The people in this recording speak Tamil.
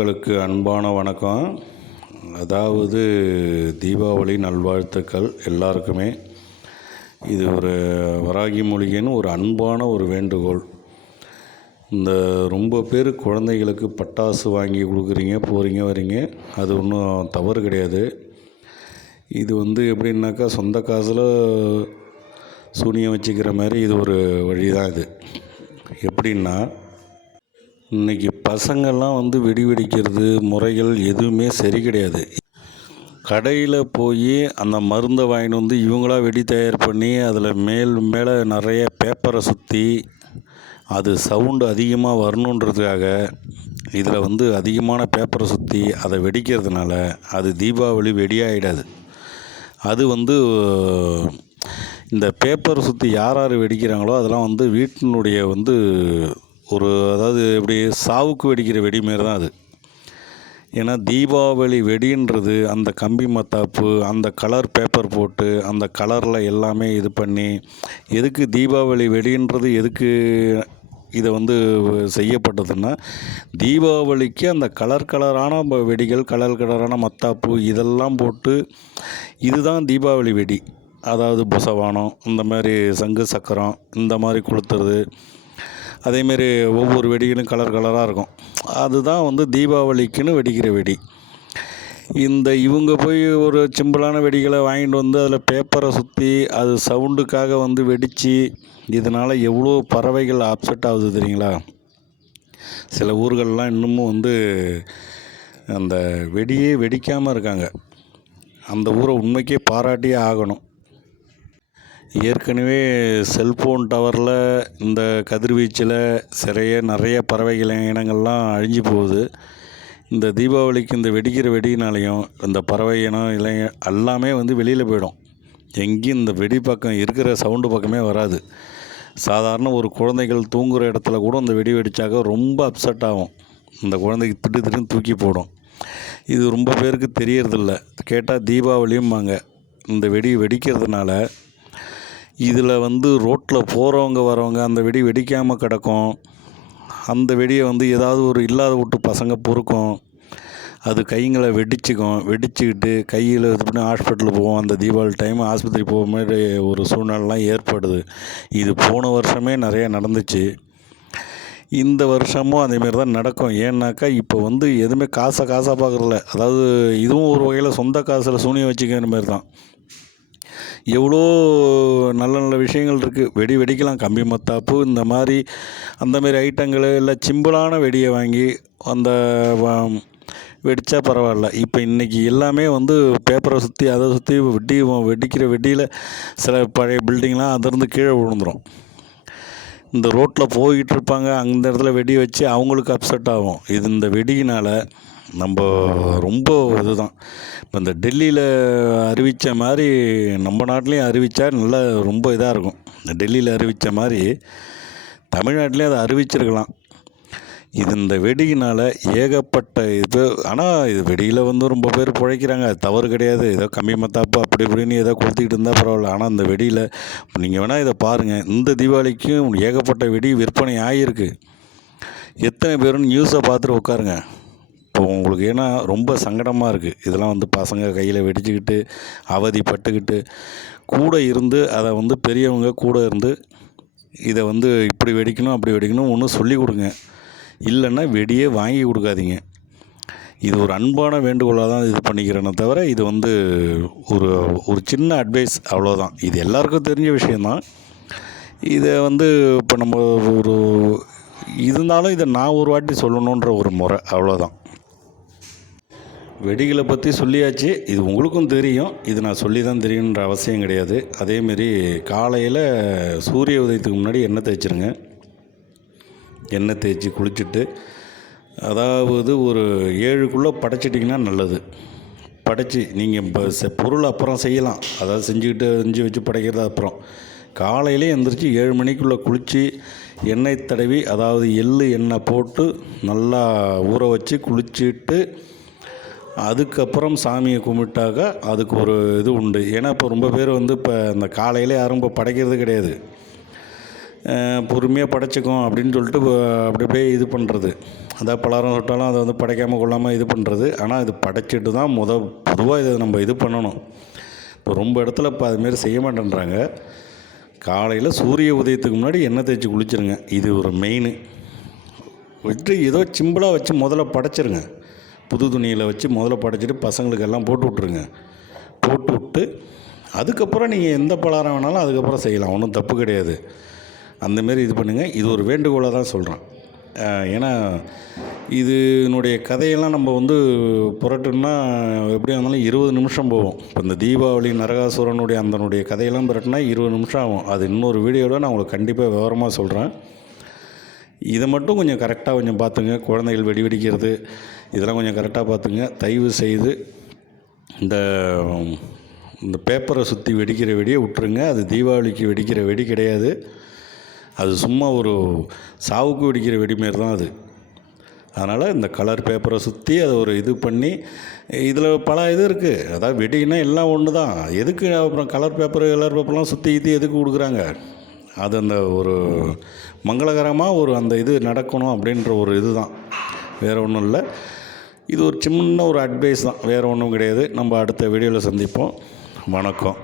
மக்களுக்கு அன்பான வணக்கம். அதாவது தீபாவளி நல்வாழ்த்துக்கள் எல்லாருக்குமே. இது ஒரு வராகி மூலிகைன்னு ஒரு அன்பான ஒரு வேண்டுகோள். இந்த ரொம்ப பேர் குழந்தைகளுக்கு பட்டாசு வாங்கி கொடுக்குறீங்க போகிறீங்க வரீங்க அது ஒன்றும் தவறு கிடையாது. இது வந்து எப்படின்னாக்கா சொந்த காசில் சூனியம் வச்சுக்கிற மாதிரி இது ஒரு வழி தான் இது. எப்படின்னா இன்றைக்கி பசங்கள்லாம் வந்து வெடி வெடிக்கிறது முறைகள் எதுவுமே சரி கிடையாது. கடையில் போய் அந்த மருந்தை வாங்கிட்டு வந்து இவங்களா வெடி தயார் பண்ணி அதில் மேல் மேலே நிறைய பேப்பரை சுற்றி அது சவுண்டு அதிகமாக வரணுன்றதுக்காக இதில் வந்து அதிகமான பேப்பரை சுற்றி அதை வெடிக்கிறதுனால அது தீபாவளி வெடியாகிடாது அது வந்து இந்த பேப்பர் சுற்றி யார் யார் வெடிக்கிறாங்களோ அதெல்லாம் வந்து வீட்டினுடைய வந்து ஒரு அதாவது எப்படி சாவுக்கு வெடிக்கிற வெடி மாரி தான் அது. ஏன்னா தீபாவளி வெடின்றது அந்த கம்பி மத்தாப்பு அந்த கலர் பேப்பர் போட்டு அந்த கலரில் எல்லாமே இது பண்ணி எதுக்கு தீபாவளி வெடின்றது எதுக்கு இதை வந்து செய்யப்பட்டதுன்னா தீபாவளிக்கு அந்த கலர் கலரான வெடிகள் கலர் கலரான மத்தாப்பு இதெல்லாம் போட்டு இதுதான் தீபாவளி வெடி. அதாவது புசவானம் இந்த மாதிரி சங்கு சக்கரம் இந்த மாதிரி கொளுத்துறது அதேமாரி ஒவ்வொரு வெடிகளும் கலர் கலராக இருக்கும். அதுதான் வந்து தீபாவளிக்குன்னு வெடிக்கிற வெடி. இந்த இவங்க போய் ஒரு சிம்பிளான வெடிகளை வாங்கிட்டு வந்து அதில் பேப்பரை சுற்றி அது சவுண்டுக்காக வந்து வெடித்து இதனால் எவ்வளோ பறவைகள் அப்செட் ஆகுது தெரியுங்களா? சில ஊர்கள்லாம் இன்னமும் வந்து அந்த வெடியே வெடிக்காமல் இருக்காங்க. அந்த ஊரை உண்மைக்கே பாராட்டியே ஆகணும். ஏற்கனவே செல்ஃபோன் டவரில் இந்த கதிர்வீச்சில் சிறைய நிறைய பறவைகள் இனங்கள்லாம் அழிஞ்சு போகுது. இந்த தீபாவளிக்கு இந்த வெடிக்கிற வெடினாலையும் இந்த பறவை இனம் இளைய எல்லாமே வந்து வெளியில் போயிடும். எங்கேயும் இந்த வெடி பக்கம் இருக்கிற சவுண்டு பக்கமே வராது. சாதாரண ஒரு குழந்தைகள் தூங்குகிற இடத்துல கூட இந்த வெடி வெடித்தாக்க ரொம்ப அப்செட் ஆகும். இந்த குழந்தைக்கு திட்டு திட்டுன்னு தூக்கி போடும். இது ரொம்ப பேருக்கு தெரியறதில்ல. கேட்டால் தீபாவளியும்பாங்க இந்த வெடி வெடிக்கிறதுனால இதில் வந்து ரோட்டில் போகிறவங்க வரவங்க அந்த வெடி வெடிக்காமல் கிடக்கும். அந்த வெடியை வந்து ஏதாவது ஒரு இல்லாத விட்டு பசங்க பொறுக்கும். அது கைங்களை வெடிச்சுக்கும். வெடிச்சுக்கிட்டு கையில் இது பண்ணி ஹாஸ்பிட்டலுக்கு போவோம். அந்த தீபாவளி டைம் ஆஸ்பத்திரி போகிற மாதிரி ஒரு சூழ்நிலைலாம் ஏற்படுது. இது போன வருஷமே நிறைய நடந்துச்சு. இந்த வருஷமும் அதேமாரி தான் நடக்கும். ஏன்னாக்கா இப்போ வந்து எதுவுமே காசை காசாக பார்க்குறதில்ல. அதாவது இதுவும் ஒரு வகையில் சொந்த காசில் சூனியம் வச்சுக்கிற மாதிரி தான். எவ்வளோ நல்ல நல்ல விஷயங்கள் இருக்குது வெடி வெடிக்கலாம். கம்பி மத்தாப்பு இந்த மாதிரி அந்தமாரி ஐட்டங்கள் இல்லை சிம்பிளான வெடியை வாங்கி அந்த வெடித்தா பரவாயில்ல. இப்போ இன்றைக்கி எல்லாமே வந்து பேப்பரை சுற்றி அதை சுற்றி வெடி வெடிக்கிற வெடியில் சில பழைய பில்டிங்லாம் அதிலிருந்து கீழே விழுந்துரும். இந்த ரோட்டில் போய்கிட்டு இருப்பாங்க. அந்த இடத்துல வெடி வச்சு அவங்களுக்கு அப்செட் ஆகும். இது இந்த வெடியினால் நம்ம ரொம்ப இதுதான். இப்போ இந்த டெல்லியில் அறிவித்த மாதிரி நம்ம நாட்டிலையும் அறிவித்தா நல்லா ரொம்ப இதாக இருக்கும். இந்த டெல்லியில் அறிவித்த மாதிரி தமிழ்நாட்டிலையும் அதை அறிவிச்சிருக்கலாம். இது இந்த வெடியினால் ஏகப்பட்ட இது ஆனால் இது வெடியில் வந்து ரொம்ப பேர் பிழைக்கிறாங்க. அது தவறு கிடையாது. ஏதோ கம்மி மத்தாப்பு அப்படி இப்படின்னு ஏதோ கொடுத்துக்கிட்டு இருந்தால் பரவாயில்ல. ஆனால் இந்த வெடியில் நீங்கள் வேணால் இதை பாருங்கள் இந்த தீபாவளிக்கும் ஏகப்பட்ட வெடி விற்பனை ஆகியிருக்கு எத்தனை பேருன்னு நியூஸை பார்த்துட்டு உட்காருங்க. உங்களுக்கு ஏன்னா ரொம்ப சங்கடமாக இருக்குது இதெல்லாம் வந்து பசங்க கையில் வெடிச்சுக்கிட்டு அவதிப்பட்டுக்கிட்டு கூட இருந்து அதை வந்து பெரியவங்க கூட இருந்து இதை வந்து இப்படி வெடிக்கணும் அப்படி வெடிக்கணும் ஒன்று சொல்லி கொடுங்க. இல்லைன்னா வெடியே வாங்கி கொடுக்காதீங்க. இது ஒரு அன்பான வேண்டுகோளாக தான் இது பண்ணிக்கிறேனே தவிர இது வந்து ஒரு ஒரு சின்ன அட்வைஸ் அவ்வளோதான் இது எல்லாருக்கும் தெரிஞ்ச விஷயந்தான் இதை வந்து இப்போ நம்ம ஒரு இருந்தாலும் இதை நான் ஒரு வாட்டி சொல்லணுன்ற ஒரு முறை அவ்வளோதான் வெடிகளை பற்றி சொல்லியாச்சு. இது உங்களுக்கும் தெரியும். இது நான் சொல்லி தான் தெரியுன்ற அவசியம் கிடையாது. அதேமாரி காலையில் சூரிய உதயத்துக்கு முன்னாடி எண்ணெய் தேய்ச்சிருங்க. எண்ணெய் தேய்ச்சி குளிச்சுட்டு அதாவது ஒரு ஏழுக்குள்ளே படைச்சிட்டிங்கன்னா நல்லது. படைச்சி நீங்கள் இப்போ செ- பொருள் அப்புறம் செய்யலாம். அதாவது செஞ்சுக்கிட்டு செஞ்சு வச்சு படைக்கிறது அப்புறம். காலையிலே எந்திரிச்சு ஏழு மணிக்குள்ளே குளித்து எண்ணெய் தடவி அதாவது எள்ளு எண்ணெய் போட்டு நல்லா ஊற வச்சு குளிச்சுட்டு அதுக்கப்புறம் சாமியை கும்பிட்டாக்க அதுக்கு ஒரு இது உண்டு. ஏன்னா இப்போ ரொம்ப பேர் வந்து இப்போ இந்த காலையிலே யாரும் இப்போ படைக்கிறது கிடையாது. பொறுமையாக படைச்சிக்கும் அப்படின்னு சொல்லிட்டு அப்படி போய் இது பண்ணுறது அதான் பலரும் சுட்டாலும் அதை வந்து படைக்காமல் கொள்ளாமல் இது பண்ணுறது ஆனால் இது படைச்சிட்டு தான் முத பொதுவாக இதை நம்ம இது பண்ணணும். இப்போ ரொம்ப இடத்துல இப்போ அதுமாரி செய்ய மாட்டேன்றாங்க. காலையில் சூரிய உதயத்துக்கு முன்னாடி எண்ணெய் தேய்ச்சி குளிச்சிருங்க. இது ஒரு மெயின் விட்டு ஏதோ சிம்பிளாக வச்சு முதல்ல படைச்சிருங்க. புது துணியில் வச்சு முதல்ல படைச்சிட்டு பசங்களுக்கு எல்லாம் போட்டு விட்ருங்க போட்டு விட்டு அதுக்கப்புறம் நீங்கள் எந்த பலகாரம் வேணாலும் அதுக்கப்புறம் செய்யலாம். ஒன்றும் தப்பு கிடையாது. அந்தமாரி இது பண்ணுங்கள் இது ஒரு வேண்டுகோளாக தான் சொல்கிறேன் ஏன்னா இதனுடைய கதையெல்லாம் நம்ம வந்து புரட்டுன்னா எப்படியா இருந்தாலும் இருபது நிமிஷம் போகும். இப்போ இந்த தீபாவளி நரகாசுரனுடைய அந்தனுடைய கதையெல்லாம் புரட்டுனா இருபது நிமிஷம் ஆகும். அது இன்னொரு வீடியோவில் நான் உங்களுக்கு கண்டிப்பாக விவரமாக சொல்கிறேன் இதை மட்டும் கொஞ்சம் கரெக்டாக கொஞ்சம் பார்த்துங்க. குழந்தைகள் வெடி வெடிக்கிறது இதெல்லாம் கொஞ்சம் கரெக்டாக பார்த்துங்க. தயவு செய்து இந்த இந்த பேப்பரை சுற்றி வெடிக்கிற வெடியை விட்டுருங்க. அது தீபாவளிக்கு வெடிக்கிற வெடி கிடையாது. அது சும்மா ஒரு சாவுக்கு வெடிக்கிற வெடி மாரி தான் அது. அதனால் இந்த கலர் பேப்பரை சுற்றி அதை ஒரு இது பண்ணி இதில் பல இது இருக்குது அதாவது வெடின்னா எல்லாம் ஒன்று தான் எதுக்கு அப்புறம் கலர் பேப்பர் கலர் பேப்பர்லாம் சுற்றி இது எதுக்கு கொடுக்குறாங்க? அது அந்த ஒரு மங்களகரமாக ஒரு அந்த இது நடக்கணும் அப்படின்ற ஒரு இது தான் வேறு ஒன்றும் இல்லை. இது ஒரு சின்ன ஒரு அட்வைஸ் தான். வேறு ஒன்றும் கிடையாது. நம்ம அடுத்த வீடியோவில் சந்திப்போம். வணக்கம்.